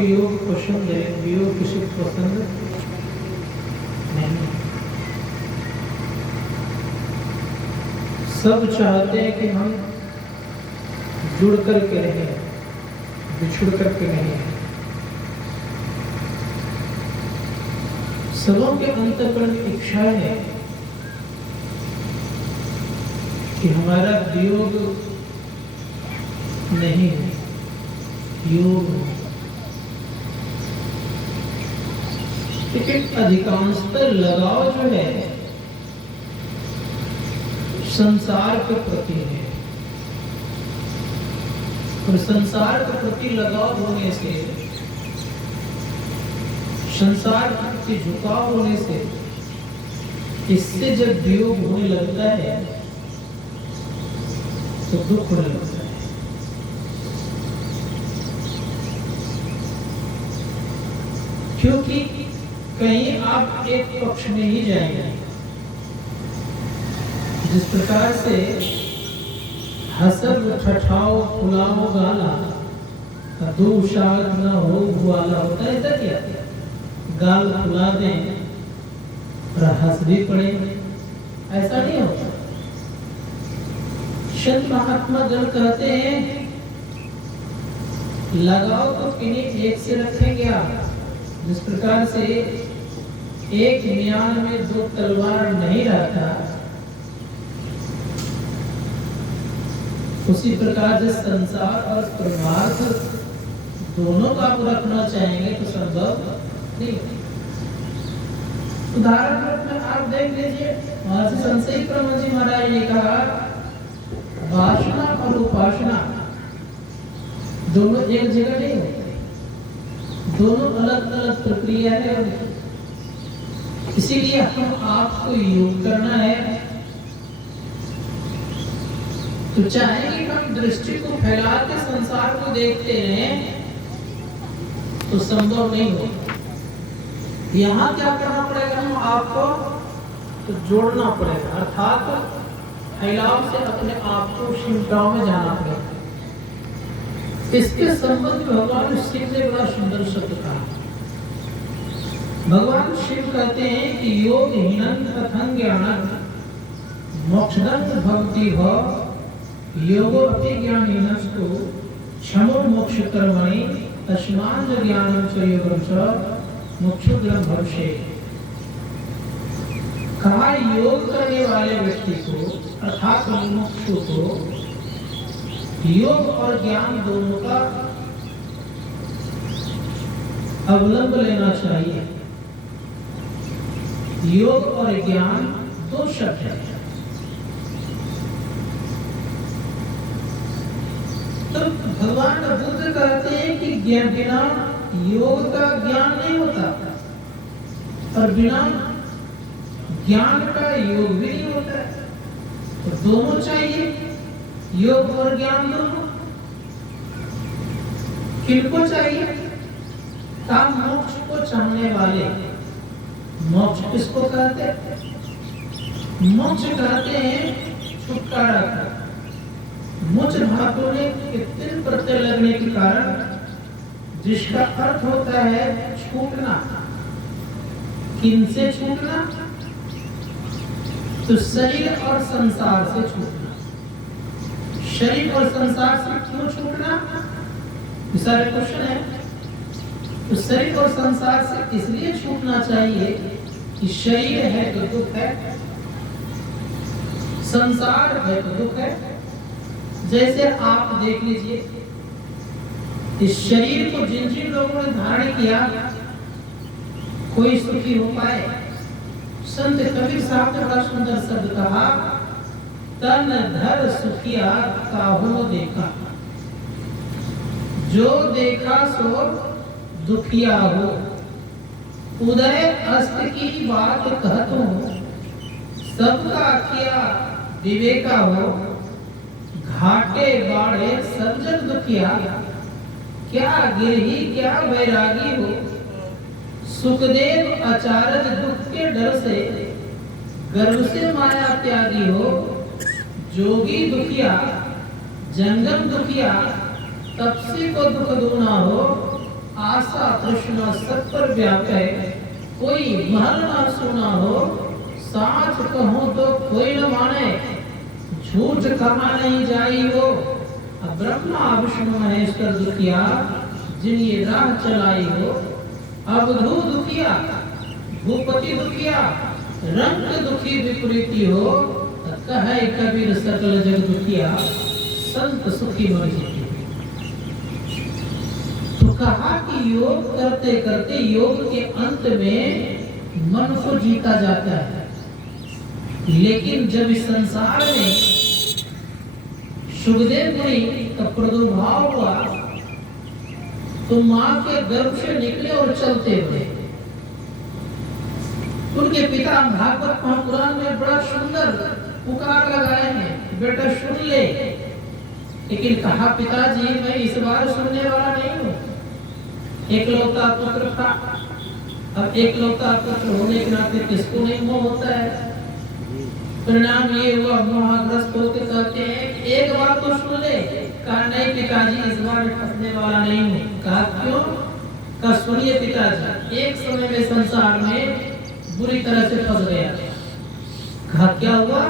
योग पसंद है, योग किसी को पसंद नहीं। सब चाहते हैं कि हम जुड़ कर के रहें, बिछुड़ कर के रहें। सबों के अंतःकरण की इच्छा है कि हमारा वियोग नहीं है, योग हो। लेकिन अधिकांशतर लगाव जो है संसार के प्रति है, और संसार के प्रति लगाव होने से, संसार के प्रति झुकाव होने से, इससे जब वियोग होने लगता है तो दुख होने लगता है। क्योंकि कहीं आप एक पक्ष में ही जाएंगे। जिस प्रकार से हसब ठठाओ फुलाओ गाला दो शाल न हो वाला होता है, ऐसा क्या गाल फुला दें और हंस भी पड़े, ऐसा नहीं होता। संत महात्मा जन कहते हैं लगाओ तो किन्हीं एक से रखेंगे आप। जिस प्रकार से एक म्यान में दो तलवार नहीं रहता, उसी प्रकार से संसार और परमार्थ दोनों का आप रखना चाहेंगे तो संभव नहीं। उदाहरण में आप देख लीजिए, महर्षि संशयी ब्रह्म जी महाराज ने कहा वासना और उपासना दोनों एक जगह नहीं होते, दोनों अलग अलग प्रक्रिया है। इसीलिए हम आपको योग करना है तो चाहेंगे हम दृष्टि को फैला के संसार को देखते रहें तो संभव नहीं होगा। यहाँ क्या करना पड़ेगा, हम आपको तो जोड़ना पड़ेगा, अर्थात फैलाव से अपने आप को चिंताओं में जाना पड़ेगा। इसके संबंध में भगवान शिव ने बड़ा सुंदर शब्द कहा। भगवान शिव कहते हैं कि योग हीनं कथं ज्ञानं मोक्षदं भवति भव योगो अपि ज्ञानिनस्तु क्षमो मोक्ष कर्मणि तस्मात् ज्ञानं च योगं च मोक्षोऽयं भविष्यति। कहा योग करने वाले व्यक्ति को अर्थात मुमुक्षु को योग और ज्ञान दोनों का अवलंब लेना चाहिए। योग और ज्ञान दो शब्द हैं। तो भगवान बुद्ध कहते हैं कि ज्ञान बिना योग का ज्ञान नहीं होता और बिना ज्ञान का योग भी नहीं होता है। तो दोनों चाहिए, योग और ज्ञान दोनों। किनको चाहिए? काम मोक्ष को चाहने वाले। मोक्ष किसको कहते हैं? मोक्ष कहते हैं छुटकारा का। मोक्ष धातु ने कितने प्रत्यय लगने के कारण जिसका अर्थ होता है छूटना। किनसे छूटना? तो शरीर और संसार से छूटना। शरीर और संसार से क्यों छूटना? सारे क्वेश्चन है। तो शरीर और संसार से इसलिए छूटना चाहिए कि शरीर है तो दुख है, संसार है तो दुख है। जैसे आप देख लीजिए, इस शरीर को जिन जिन लोगों ने धारण किया कोई सुखी हो पाए। संत कबीर साहब ने बड़ा सुंदर शब्द कहा, तन धर सुखिया काहू देखा, जो देखा सो दुखिया हो। उदय अस्त की बात कहतूं, सबका किया विवेका हो। घाटे बाढ़े सब जग दुखिया, क्या गिरही क्या वैरागी हो। सुखदेव अचारज दुख के डर से, गर्भ से माया त्यागी हो। जोगी दुखिया जंगम दुखिया, तपसी को दुख दूना हो। आशा तृष्णा सब पर व्यापे, कोई महल न सुना हो, साच कहूं तो कोई न माने, झूठ कहा नहीं जाई हो। अब ब्रह्मा विष्णु महेश्वर दुखिया, जिन ये राह चलाई हो। अब धू दुखिया, भूपति दुखिया, रंग दुखी विपरीति हो। कहे कबीर सकल जग दुखिया, संत सुखी मन जीती। तो कहा कि योग करते करते योग के अंत में मन को जीता जाता है, लेकिन जब इस संसार में सुखदेव मुनि का प्रादुर्भाव हुआ तो मां के गर्भ से निकले और चलते हुए। उनके पिता भागवत महापुराण में बड़ा सुंदर पुकार लगाए हैं, बेटा सुन ले। लेकिन कहा पिताजी मैं इस बार सुनने वाला नहीं हूँ। एकलौता पुत्र था, अब एकलौता पुत्र होने के नाते किसको नहीं मोह होता है। परिणाम ये हुआ मोहग्रस्त होकर कहते हैं कि एक बार तो सुन ले। कहा नहीं पिताजी इस बार फंसने वाला नहीं हूँ। कहा क्यों? कहा सुनिए पिताजी, एक समय में संसार में बुरी तरह से फंस गया। कहा क्या हुआ?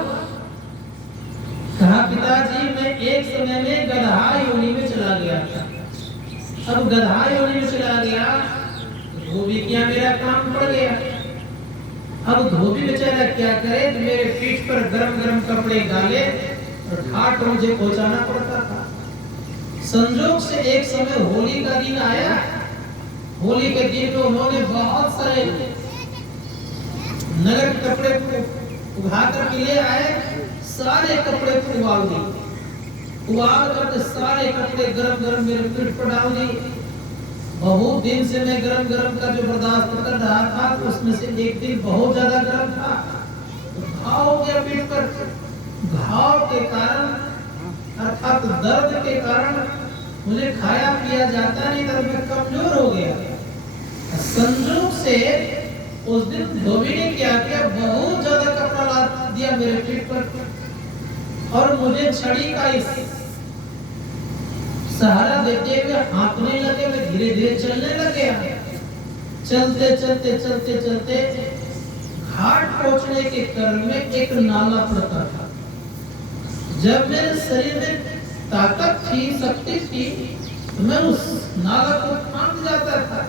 कहा पिताजी मैं एक समय में गधा योनि में चला गया था। अब गधा योनि में चला गया, धोबी क्या मेरा काम पड़ गया। अब धोबी बेचारा क्या करे, तो मेरे पीठ पर गरम गरम कपड़े डाले और घाट मुझे पहुंचाना पड़ता था। संजोग से एक समय होली का दिन आया। होली के दिन में उन्होंने बहुत सारे नगर के कपड़े उठा कर के ले आए, सारे कपड़े उबाल दिए। उबाल कर सारे कपड़े गरम गरम मेरे पीठ पर डाल दिए। बहुत दिन से मैं गरम गरम का जो बर्दाश्त कर रहा था, उसमें से एक दिन बहुत ज्यादा गरम था, घाव हो गया पीठ पर। घाव के कारण अर्थात दर्द के कारण मुझे खाया पिया जाता नहीं था, मैं कमजोर हो गया। संजोग से उस दिन धोबी ने क्या किया, बहुत ज्यादा कपड़ा ला दिया मेरे पीठ पर और मुझे छड़ी का सहारा देते हुए हाँकने लगे। मैं धीरे धीरे चलने लगे। चलते चलते चलते चलते घाट पहुंचने के क्रम में एक नाला पड़ता था। जब मेरे शरीर में ताकत थी, शक्ति थी, तो मैं उस नाला को फांक जाता था,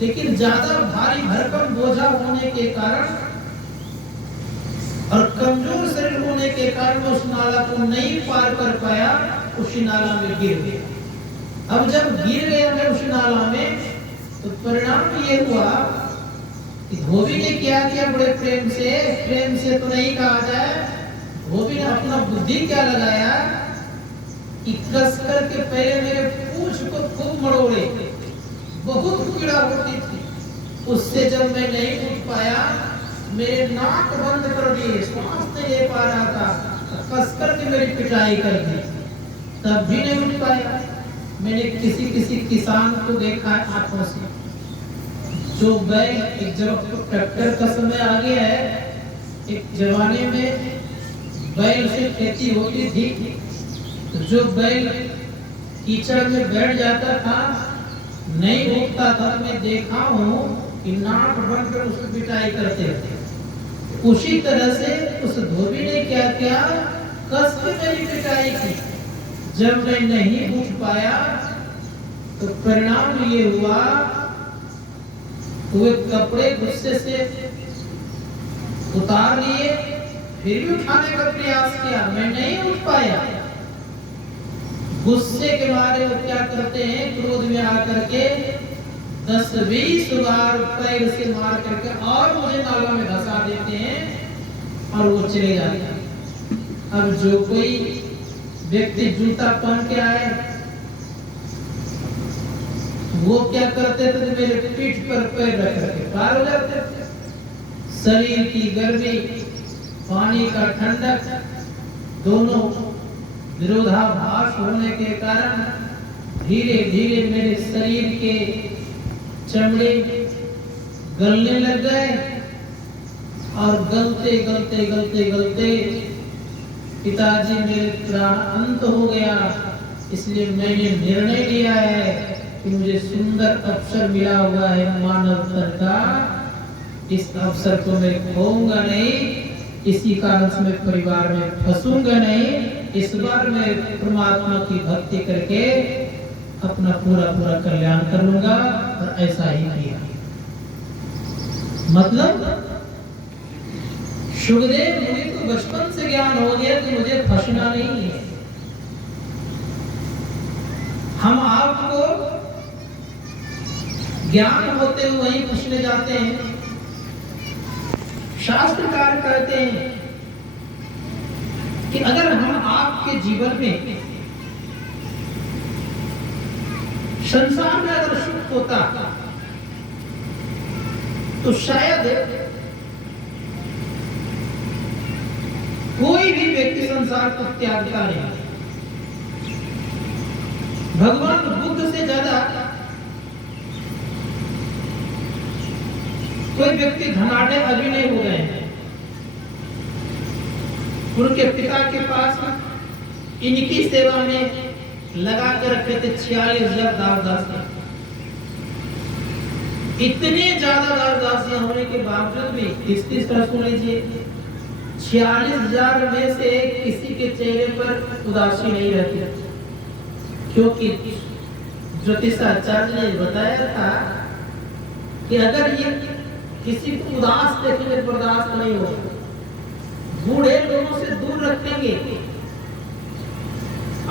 लेकिन ज्यादा भारी भरकम बोझा होने के कारण और कमजोर शरीर होने के कारण उस नाला को नहीं पार कर पाया, उसी नाला में गिर गया। अब जब गिर गया मैं उस नाला में, तो परिणाम ये हुआ कि धोबी ने क्या किया, बड़े प्रेम से तो नहीं कहा जाए, धोबी ने अपना बुद्धि क्या लगाया कि कसकर के पहले मेरे पूंछ को खूब मरोड़े, बहुत पीड़ा होती थी। उससे जब मैं नहीं उठ पाया, मेरे नाक बंद कर दिए, सांस नहीं ले पा रहा था, कसकर के मेरी पिटाई कर दी, तब भी नहीं उठ पाया। मैंने किसी किसान को देखा है आंखों से, जो बैल, एक जब ट्रैक्टर का समय आ गया है, एक जमाने में बैल से खेती होती थी, तो जो बैल कीचड़ में बैठ जाता था, नहीं उठता था, मैं देखा हूँ कि नाक बंद कर उसकी पिटाई करते थे। उसी तरह से उस धोबी ने क्या किया, कस के मेरी पिटाई की। जब मैं नहीं उठ पाया तो परिणाम ये हुआ, वे कपड़े गुस्से से उतार लिए, फिर भी उठाने का प्रयास किया, मैं नहीं उठ पाया। गुस्से के मारे वो क्या करते हैं, क्रोध में आकर के 10-20 बार पैर से मार करके और मुझे नाला में धंसा देते हैं और वो चले जाते हैं। अब जो कोई व्यक्ति जूता पहन के आए, वो क्या करते थे, मेरे पीठ पर पैर रख करके पार हो जाते थे। शरीर की गर्मी, पानी का ठंडक, दोनों विरोधाभास होने के कारण धीरे धीरे मेरे शरीर के चमड़े गलने लग गए और गलते गलते गलते गलते पिताजी मेरे प्राण अंत हो गया। इसलिए मैंने निर्णय लिया है कि मुझे सुंदर अवसर मिला हुआ है मानव तन का, इस अवसर को मैं खोऊंगा नहीं, इसी कारण से मैं परिवार में फंसूंगा नहीं, इस बार मैं परमात्मा की भक्ति करके अपना पूरा पूरा कल्याण कर लूंगा। और ऐसा ही किया। मतलब सुखदेव मुनि को बचपन से ज्ञान हो गया कि मुझे फंसना नहीं है। हम आपको ज्ञान होते हुए वहीं फंसने जाते हैं। शास्त्रकार कहते हैं कि अगर हम आपके जीवन में संसार में अगर सुख होता तो शायद कोई भी व्यक्ति संसार को त्यागता नहीं। भगवान बुद्ध से ज्यादा कोई व्यक्ति धनाढ़ अभी नहीं हो गए। उनके पिता के पास इनकी सेवा में लगा कर रखे थे 46,000 दास। इतने ज्यादा दास होने के बावजूद भी 30 सुन लीजिए, 46,000 में से किसी के चेहरे पर उदासी नहीं रहती, क्योंकि ज्योतिषाचार्य ने बताया था कि अगर ये किसी को उदास देखने बर्दाश्त नहीं हो, बूढ़े लोगों से दूर रखेंगे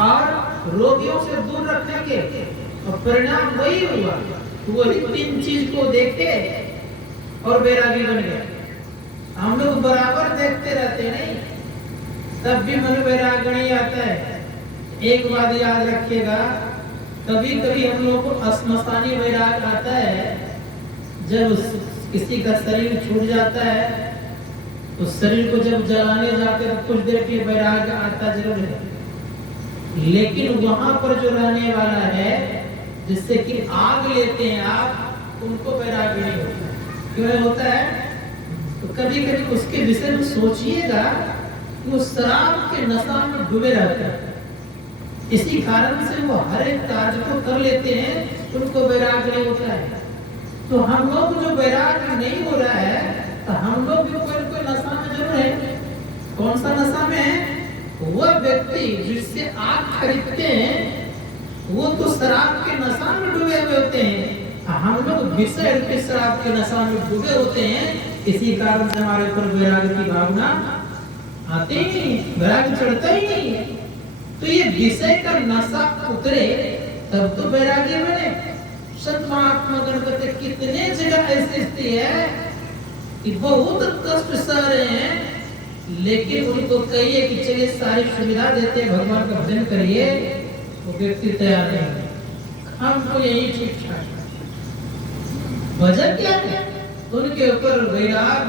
और रोगियों से दूर रखेंगे, और परिणाम वही हुआ। वही 3 चीज को देखे और वैरागी बन गए। हम लोग बराबर देखते रहते नहीं, तब भी मन वैराग नहीं आता है। एक बात याद रखिएगा, कभी कभी हम लोग को अस्मशानी वैराग आता है। जब किसी का शरीर छूट जाता है, उस शरीर को जब जलाने जाते हैं तो कुछ देर के वैराग आता जरूर है, लेकिन वहां पर जो रहने वाला है, जिससे कि आग लेते हैं आप, उनको वैराग नहीं होता। क्यों होता है? तो कभी कभी उसके विषय में सोचिएगा कि वो शराब के नशा में डूबे रहते हैं, इसी कारण से वो हर एक कार्य को कर लेते हैं, उनको वैराग नहीं होता है। तो हम लोग जो वैराग नहीं हो रहा है, तो हम लोग भी कोई नशा में जरूर है। कौन सा नशा में है? वह व्यक्ति जिससे आग खरीदते हैं, वो तो शराब के नशा में डूबे हुए होते हैं। हम लोग विषय रूपी शराब के नशा में डूबे होते हैं, इसी कारण से हमारे ऊपर वैराग की भावना आती ही नहीं, वैराग चढ़ता ही नहीं है। तो ये विषय का नशा उतरे तब तो वैरागी बने। संत महात्मा गण कहते कितने जगह ऐसी स्थिति है कि बहुत कष्ट सह रहे हैं, लेकिन उनको कहिए कि चलिए सारी सुविधा देते हैं, भगवान का भजन करिए, वो व्यक्ति तैयार नहीं। हमको यही ठीक ठाक भजन क्या है, उनके ऊपर वैराग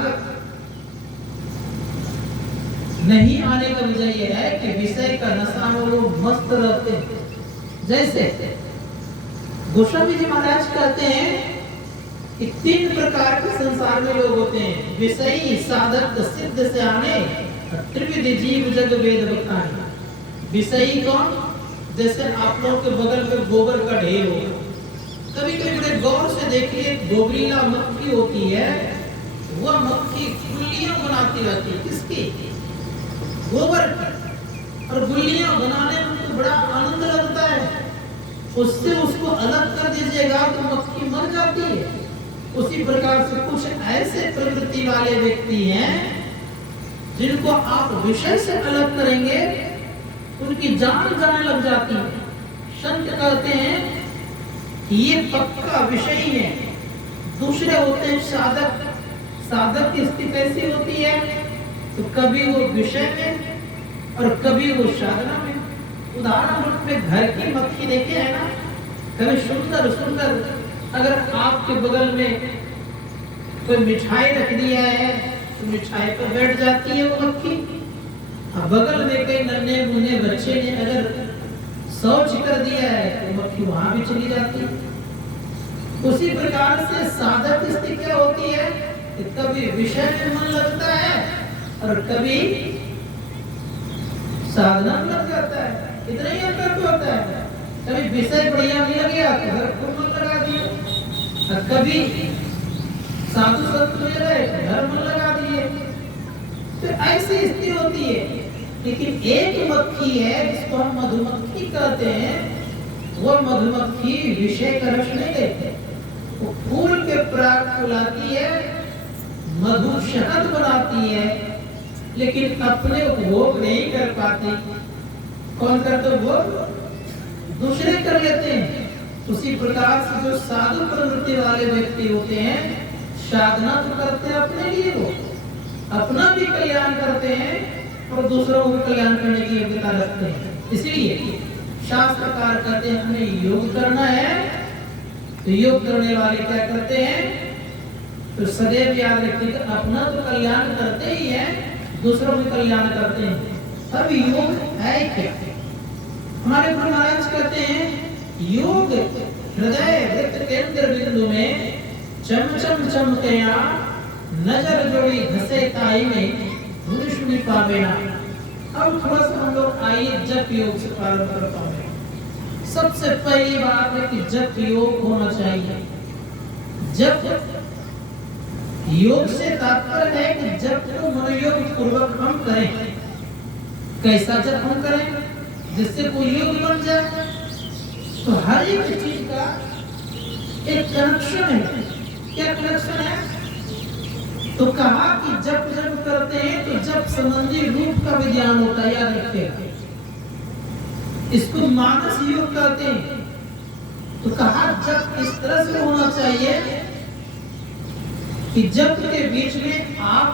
नहीं आने का वजह यह है कि विषय का नशा में लोग मस्त रहते हैं। जैसे गोस्वामी जी महाराज कहते हैं कि 3 प्रकार के संसार में लोग होते हैं, विषयी, साधक, सिद्ध से आने, त्रिविध जीव जग वेद बखाने। विषयी कौन? जैसे आप लोगों के बगल में गोबर का ढेर हो, कभी कभी बड़े गौर से देखिए, गोबरीला मक्खी होती है, वह मक्खी गुल्लियां बनाती रहती है। किसकी? गोबर की। और गुल्लियां बनाने में तो बड़ा आनंद लगता है। उससे उसको अलग कर दीजिएगा तो मक्खी मर जाती है। उसी प्रकार से कुछ ऐसे प्रवृत्ति वाले व्यक्ति हैं जिनको आप विषय से अलग करेंगे, उनकी जान जाने लग जाती है। संत कहते हैं ये पक्का विषय है। दूसरे होते हैं साधक। साधक की स्थिति कैसी होती है? तो कभी वो विषय में और कभी वो साधना में। उदाहरण रूप में घर की मक्खी देखे है ना, कभी सुंदर सुंदर, अगर आपके बगल में कोई मिठाई रख दिया है तो मिठाई पर बैठ जाती है वो मक्खी। अब बगल में कई नन्हे मुन्ने बच्चे ने अगर शौच कर दिया है तो मक्खी वहां भी चली जाती है। उसी प्रकार से साधक स्थिति क्या होती है कि कभी विषय में मन लगता है और कभी साधना में लग जाता है। इतना ही अंतर तो होता है। कभी विषय बढ़िया मिल गया गया तो घर को मन लगा दिया, और कभी साधु संत मिल गए घर मन लगा दिए। तो ऐसी स्थिति होती है। लेकिन एक मक्खी है जिसको हम मधुमक्खी कहते हैं, वो मधुमक्खी विषय का रस नहीं लेते, वो फूल के पराग फुलाती है, मधु शहद बनाती है, लेकिन अपने उपभोग नहीं कर पाती। कौन करते वो? दूसरे कर लेते हैं। उसी प्रकार से जो साधु प्रवृत्ति वाले व्यक्ति होते हैं, साधना तो करते हैं अपने लिए, वो अपना भी कल्याण करते हैं और दूसरों को कल्याण करने की योग्यता रखते हैं। इसलिए शास्त्रकार कहते हैं हमें योग करना है, तो योग करने वाले क्या करते हैं? तो सदैव याद रखिए अपना तो कल्याण करते ही है, दूसरों का कल्याण करते हैं। अब योग है क्या? हमारे गुरु महाराज कहते हैं योग हृदय वृत्त केंद्र बिंदु में चम चम चमकया, नजर जोड़ी घसे ताई में धुनी पावेना। अब थोड़ा सा हम लोग आइए जप योग से प्रारंभ कर पाए। सबसे पहली बात है कि जप योग होना चाहिए। जप योग से तात्पर्य है कि जप को मनोयोग पूर्वक हम करें। कैसा जप हम करें? जिससे कोई योग बन जाए। तो हर एक चीज का एक कनेक्शन है। क्या कनेक्शन है? तो कहा कि जप जब करते हैं तो जप संबंधी रूप का भी ज्ञान होता है, याद रखिएगा। इसको मानस योग कहते हैं। तो कहा जप इस तरह से होना चाहिए कि जप के बीच में आप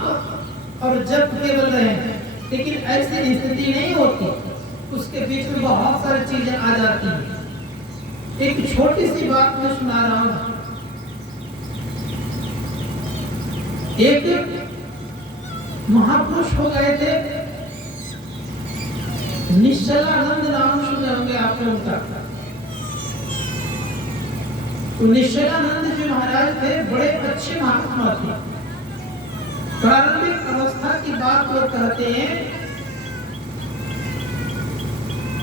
और जप केवल रहे, लेकिन ऐसी स्थिति नहीं होती, उसके बीच में बहुत सारी चीजें आ जाती हैं। एक छोटी सी बात मैं सुना रहा हूं। एक महापुरुष हो गए थे, निश्चलानंद नाम सुने होंगे आपने उनका। तो निश्चलानंद जी महाराज थे, बड़े अच्छे महात्मा थे। प्रारंभिक अवस्था की बात वो कहते हैं,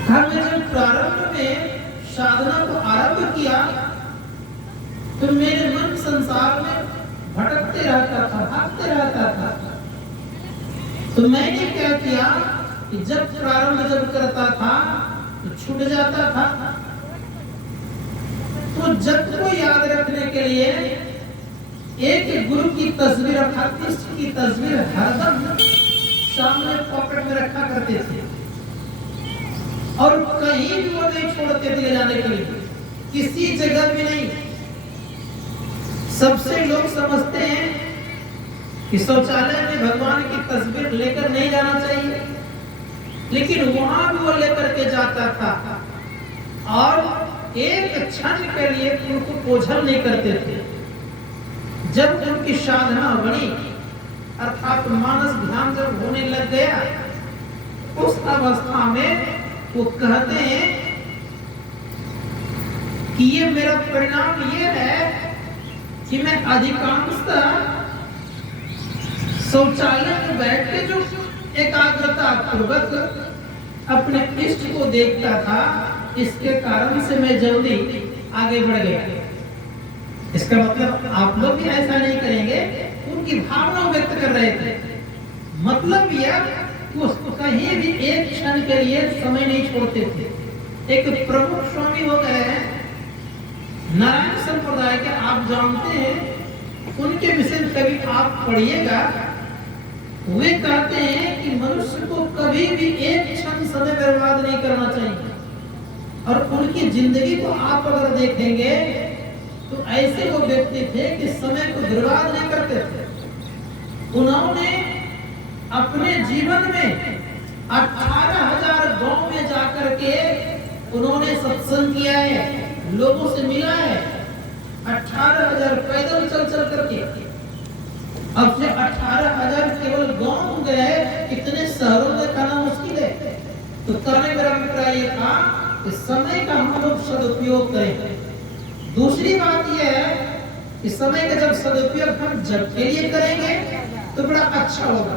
हमने जब प्रारंभ में साधना को आरंभ किया तो मेरे मन संसार में भटकते रहता था, भागते रहता था। तो मैंने क्या किया कि जब प्रारंभ जब करता था तो छूट जाता था। तो जप को याद रखने के लिए एक गुरु की तस्वीर अर्थात इष्ट की तस्वीर हरदम सामने पॉकेट में रखा करते थे और कहीं भी वो नहीं छोड़ते थे ले जाने के लिए, किसी जगह भी नहीं। सबसे लोग समझते हैं कि शौचालय में भगवान की तस्वीर लेकर नहीं जाना चाहिए, लेकिन वहां भी वो लेकर के जाता था और एक क्षण के लिए उनको ओझल नहीं करते थे। जब उनकी साधना बनी अर्थात मानस ध्यान जब होने लग गया, उस अवस्था में वो कहते हैं कि ये मेरा परिणाम ये है कि मैं अधिकांशतः शौचालय में बैठ के जो एकाग्रता पूर्वक अपने इष्ट को देखता था, इसके कारण से मैं जल्दी आगे बढ़ गया। इसका मतलब आप लोग भी ऐसा नहीं करेंगे। उनकी भावना व्यक्त कर रहे थे। मतलब यह उसको कहीं भी एक क्षण के लिए समय नहीं छोड़ते थे। एक प्रमुख स्वामी हो गए हैं नारायण संप्रदाय के, आप जानते हैं, उनके विषय में कभी आप पढ़िएगा। वे कहते हैं कि मनुष्य को कभी भी एक क्षण समय बर्बाद नहीं करना चाहिए। और उनकी जिंदगी को आप अगर देखेंगे तो ऐसे वो व्यक्ति थे कि समय को बर्बाद नहीं करते थे। उन्होंने अपने जीवन में 18,000 गांव में जाकर के उन्होंने सत्संग किया है, लोगों से मिला है। 18,000 पैदल चल चल करके। अब से 18,000 केवल गांव गए, कितने शहरों में खाना मुश्किल है। तो कहने मेरा अभिप्राय ये था कि समय का हम लोग सदुपयोग करें। दूसरी बात यह है कि समय का जब सदुपयोग हम जब के लिए करेंगे तो बड़ा अच्छा होगा,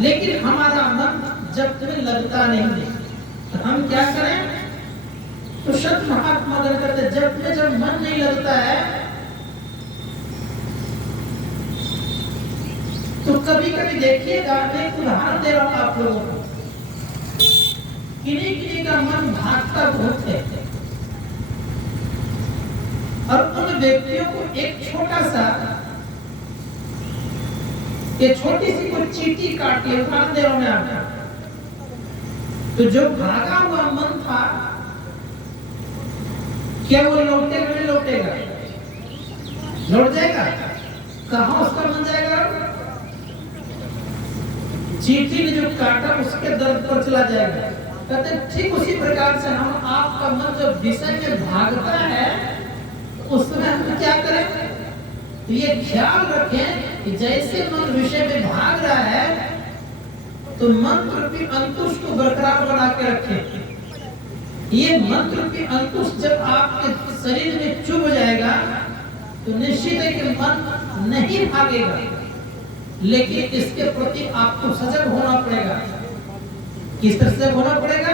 लेकिन हमारा मन जब में लगता नहीं है। तो हम क्या करें? तो सत महात्मा कहते जब में जब मन नहीं लगता है तो कभी कभी देखिएगा, मैं एक उदाहरण दे रहा हूं आप लोगों को। किन्हीं किन्हीं का मन भागता बहुत है और उन व्यक्तियों को एक छोटा सा, ये छोटी सी कोई चींटी काटी है, उदाहरण दे रहा हूं मैं आपको, तो जो भागा हुआ मन था क्या वो लौटेगा नहीं लौटेगा? लौट जाएगा। कहां उसका मन जाएगा? चींटी ने जो काटा उसके दर्द पर चला जाएगा। कहते ठीक उसी प्रकार से हम आपका मन जब विषय में भागता है उस समय हम क्या करें? तो ये ख्याल रखें कि जैसे मन विषय में भाग रहा है तो मंत्र रूपी अंकुश को बरकरार बना के रखें। ये मंत्र रूपी अंकुश जब आपके शरीर में चुभ जाएगा तो निश्चित है कि मन नहीं भागेगा, लेकिन इसके प्रति आपको सजग होना पड़ेगा। किस तरह से होना पड़ेगा?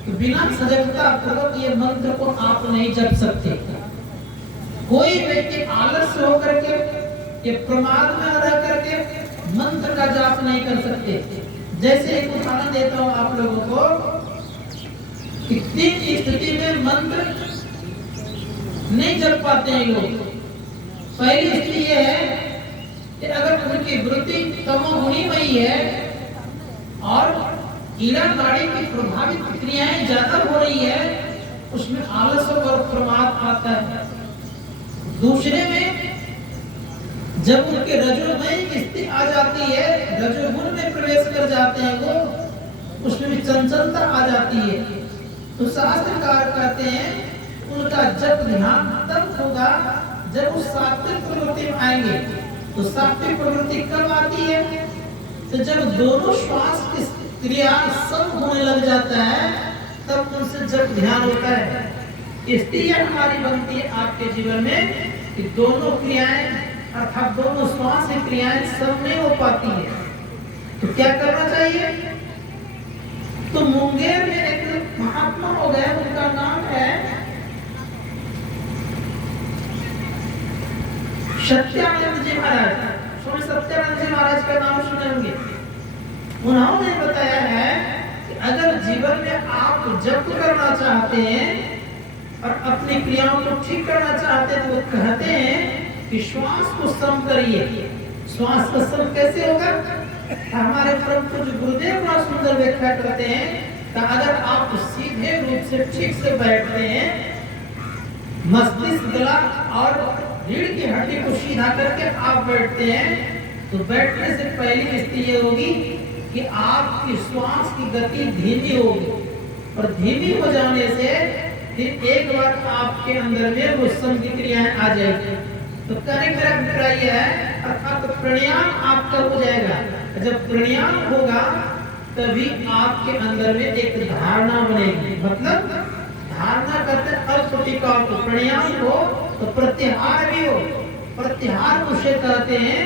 तो बिना सजगता पूर्वक ये मंत्र को आप नहीं जप सकते। कोई व्यक्ति आलस्य होकर के, ये प्रमाद में रह करके मंत्र का जाप नहीं कर सकते। जैसे एक उदाहरण देता हूं आप लोगों को, तीन स्थिति में मंत्र नहीं जप पाते हैं लोग। पहली स्थिति यह है कि अगर उनकी वृत्ति तमोगुणीमयी है और कीड़ा नाड़ी की प्रभावित क्रियाएं ज्यादा हो रही है, उसमें आलस्य और प्रमाद आता है। दूसरे में जब उनके रजोमय स्थिति आ जाती है, रजोगुण में प्रवेश कर जाते हैं वो, उसमें भी चंचलता आ जाती है। तो शास्त्रकार कहते हैं उनका जब ध्यान तब होगा जब उस सात्विक प्रवृत्ति में आएंगे। तो सात्विक प्रवृत्ति कब आती है? तो जब दोनों श्वास की क्रिया सम होने लग जाता है तब उनसे जब ध्यान होता है। स्थिति हमारी बनती है आपके जीवन में कि दोनों क्रियाएं अर्थात दोनों श्वास की क्रियाएं सम नहीं हो पाती है। तो क्या करना चाहिए? तो मुंगेर में एक महात्मा हो गए, उनका नाम है सत्यानंद जी महाराज। स्वामी सत्यानंद जी महाराज का नाम सुने होंगे। उन्होंने बताया है कि अगर जीवन में आप जप करना चाहते हैं और अपनी क्रियाओं को ठीक करना चाहते हैं तो वो कहते हैं कि श्वास को सम करिए। श्वास का सम कैसे होगा? हमारे परम पूज्य गुरुदेव बड़ा सुंदर व्याख्या करते हैं कि अगर आप सीधे रूप से ठीक से बैठते हैं, मस्तिष्क गला और रीढ़ की हड्डी को सीधा करके आप बैठते हैं, तो बैठने से पहली स्थिति ये होगी कि आपकी श्वास की गति धीमी होगी और धीमी हो जाने से फिर एक बार आपके अंदर में वो सम की क्रियाएं आ जाएगी। तो कहने का मेरा अभिप्राय है अर्थात तो प्राणायाम आपका हो जाएगा। जब प्राणायाम होगा तभी आपके अंदर में एक धारणा बनेगी। मतलब धारणा करते अल्पटिका को प्राणायाम हो तो प्रत्याहार भी हो। प्रत्याहार उसे कहते हैं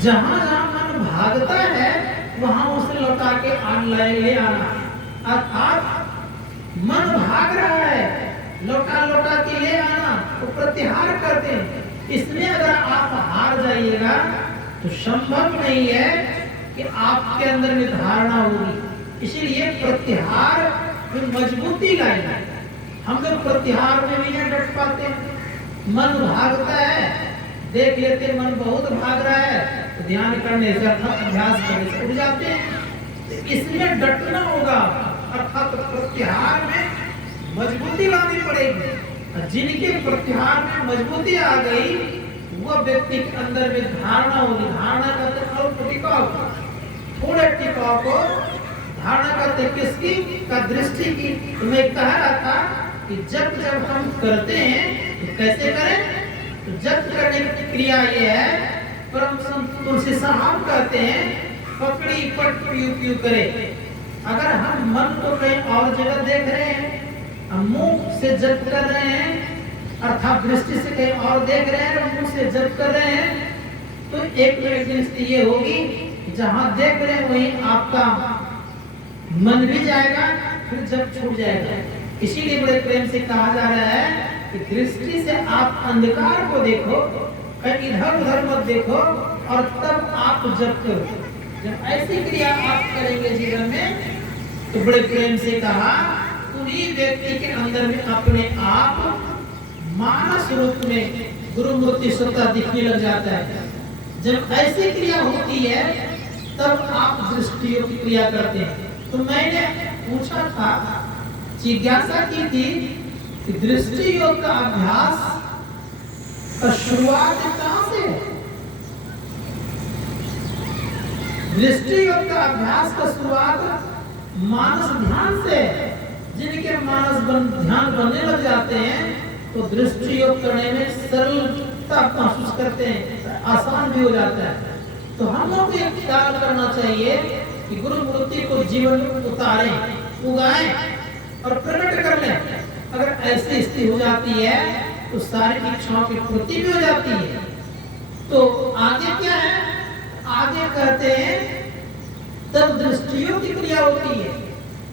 जहां जहां मन भागता है वहां उसे लौटा के ऑनलाइन ले आना। अर्थात मन भाग रहा है, लौटा लौटा के ले आना, तो प्रत्याहार करते हैं। इसलिए अगर आप हार जाइएगा तो संभव नहीं है कि आपके अंदर में धारणा होगी। इसीलिए प्रत्याहार में मजबूती लाएगा। हम लोग प्रत्याहार में भी नहीं डट पाते। मन भागता है, देख लेते मन बहुत भाग रहा है तो ध्यान करने से अर्थात अभ्यास करने से उठ जाते हैं। इसमें डटना होगा अर्थात प्रत्याहार में मजबूती लानी पड़ेगी। जिनके प्रत्याहार में मजबूती आ गई वह व्यक्ति के अंदर में धारणा होगी। धारणा करते अल्प टिकाव, थोड़े टिकाव को धारणा करते किसकी? का दृष्टि की। तो मैं कह रहा था कि जब जब हम करते हैं तो कैसे करें? तो जब करने की क्रिया ये है, परम संत तुलसी साहब कहते हैं पकड़ी पट प्यू प्यू करे। अगर हम मन को कहीं और जगह देख रहे हैं, हम मुंह से जप कर रहे हैं अर्थात दृष्टि से कहीं और देख रहे हैं और मुंह से जप कर रहे हैं, तो एक स्थिति ये होगी जहां देख रहे हैं वहीं आपका मन भी जाएगा, फिर जब छूट जाएगा। इसीलिए बड़े प्रेम से कहा जा रहा है कि दृष्टि से आप अंधकार को देखो, कहीं इधर उधर मत देखो, और तब आप जप करो। जब ऐसी क्रिया आप करेंगे जीवन में, तो बड़े प्रेम से कहा पूरी व्यक्ति के अंदर में अपने आप मानस रूप में गुरु मूर्ति स्वतः दिखने लग जाता है। जब ऐसी क्रिया होती है तब आप दृष्टि योग की क्रिया करते हैं। तो मैंने पूछा था, जिज्ञासा की थी कि दृष्टि योग का अभ्यास का शुरुआत कहां से है? दृष्टि योग का अभ्यास का शुरुआत मानस ध्यान से। जिनके मानस ध्यान बनने लग जाते हैं तो दृष्टि योग करने में सरलता महसूस करते हैं, आसान भी हो जाता है। तो हम लोग को एक ख्याल करना चाहिए कि गुरु मूर्ति को जीवन में उतारें, उगाएं और प्रकट कर लें। अगर ऐसी स्थिति हो जाती है तो सारी इच्छाओं की पूर्ति भी हो जाती है। तो आगे क्या है? आगे कहते हैं तब दृष्टि योग की क्रिया होती है।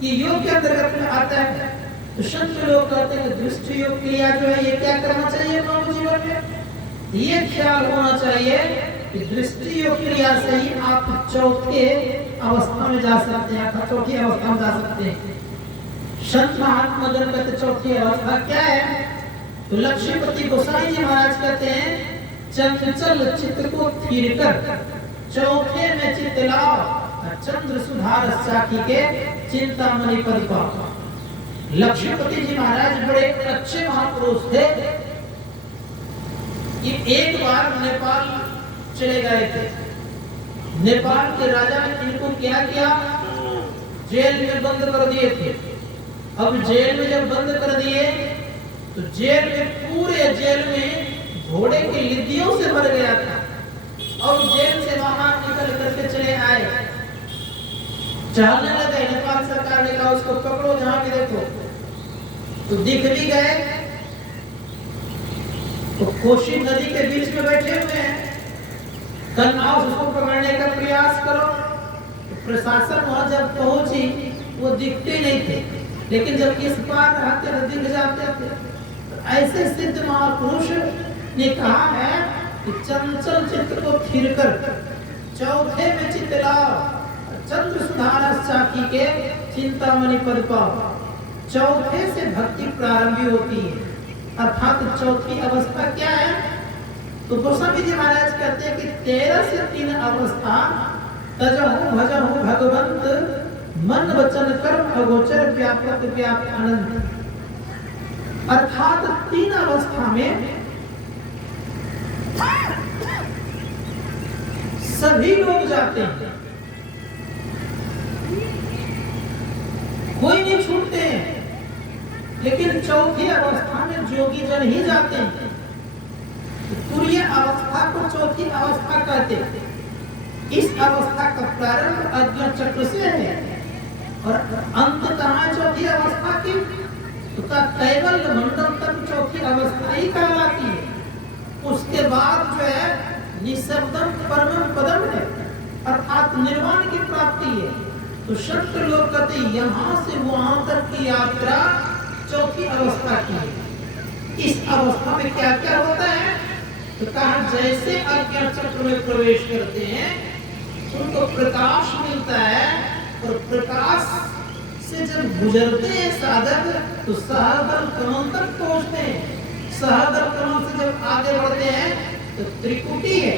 ये योग के अंतर्गत में आता है। तो संत लोग कहते हैं कि दृष्टि योग क्रिया जो है ये क्या करना चाहिए मानव जीवन में? ये ख्याल होना चाहिए कि दृष्टि योग क्रिया से ही आप चौथे अवस्था में जा सकते हैं, चौथी अवस्था में जा सकते हैं। संत महात्मा जन कहते चौथी अवस्था क्या है? तो लक्ष्मीपति गोसाई जी महाराज कहते हैं चंचल चित्त को थीर कर चौथे में चित्त लाओ, चंद्र सुधार साखी के चिंतामणि पद पाओ। लक्ष्मीपति जी महाराज बड़े अच्छे महापुरुष थे। ये एक बार नेपाल चले गए थे। नेपाल के राजा ने इनको क्या किया? जेल में बंद कर दिए थे। अब जेल में जब बंद कर दिए तो जेल में पूरे जेल में घोड़े की लिद्दियों से भर गया था। और जेल से बाहर निकल करके चले आए, चलने लगे। नेपाल सरकार ने कहा उसको पकड़ो, जहां भी देखो। तो दिख भी गए तो कोशी नदी के बीच में बैठे हुए हैं। कन्नाव उसको पकड़ने का प्रयास करो। तो प्रशासन वहां जब पहुंची वो दिखते नहीं थे, लेकिन जब इस पार रहते तो दिख जाते थे। तो ऐसे सिद्ध महापुरुष ने कहा है कि चंचल चित्त को थिर कर चौथे में चित्त लाओ, चंद्र सुधार साखी के चिंतामणि पद पाओ। चौथे से भक्ति प्रारंभ होती है। अर्थात चौथी अवस्था क्या है? तो गोस्वामी जी महाराज कहते हैं कि 13 से 3 अवस्था तजहु भजहु भगवंत मन वचन कर्म अगोचर व्यापक व्याप आनंद। अर्थात 3 अवस्था में सभी लोग जाते हैं, कोई नहीं छूटते हैं। लेकिन चौथी अवस्था में जोगी जन ही जाते हैं। तुरीय अवस्था को चौथी अवस्था कहते हैं। इस अवस्था का प्रारंभ अज्ञान चक्र से है और अंत कहाँ है चौथी अवस्था की? तो कैवल्य मंडल तक चौथी अवस्था ही कहलाती है। उसके बाद जो है निःशब्दम परमं पदम है, अर्थात निर्वाण की प्राप्ति है। तो संत लोग कहते यहाँ से वहां तक की यात्रा चौथी अवस्था की है। इस अवस्था में क्या क्या होता है? तो कहा जैसे अज्ञान चक्र में प्रवेश करते हैं उनको प्रकाश मिलता है, और प्रकाश से जब गुजरते हैं साधक तो सहदल कमल तक पहुंचते हैं। सहदल कमल से जब आगे बढ़ते हैं तो त्रिकुटी है।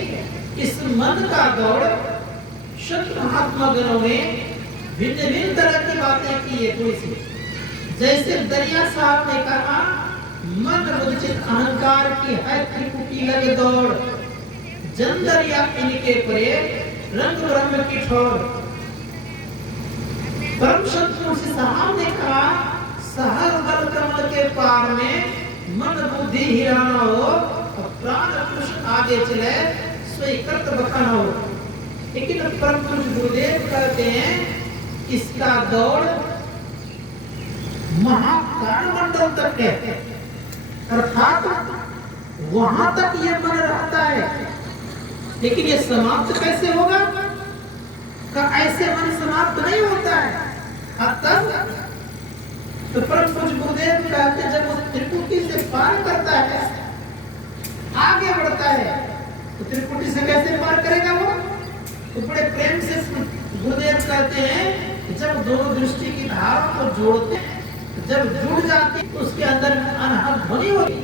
इस मन का दौड़ संत महात्मा गणों ने भिन्न भिन्न तरह की बातें की है। कोई सी जैसे दरिया साहब ने कहा मन मुझचित अहंकार की है त्रिकुटी लगे दौड़, जन दरिया इनके परे रंग ब्रह्म की ठोर। परम संत मुंशी साहब ने कहा सहर बल कमल के पार में मन बुद्धि हिराना हो और प्राण पुरुष आगे चले सोई कर्त बखाना हो। लेकिन परम पुरुष गुरुदेव कहते हैं इसका दौड़ महाकाल मंडल तक है, अर्थात वहां तक ये मन रहता है। लेकिन ये समाप्त कैसे होगा? का ऐसे मन समाप्त नहीं होता है। अब तक तो परम पूज्य गुरुदेव कहते जब उस त्रिपुटी से पार करता है, आगे बढ़ता है, तो त्रिपुटी से कैसे पार करेगा वो? तो बड़े प्रेम से गुरुदेव कहते हैं कि जब दोनों दृष्टि की धारा को जोड़ते हैं, जब जुड़ जाती तो उसके अंदर अनहद ध्वनि होगी।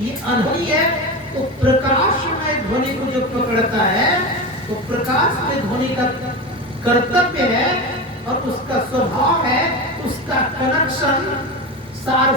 ये अनहद है तो प्रकाश में ध्वनि को जो पकड़ता है, तो प्रकाश में ध्वनि का कर्तव्य है और उसका स्वभाव है, उसका कनेक्शन सार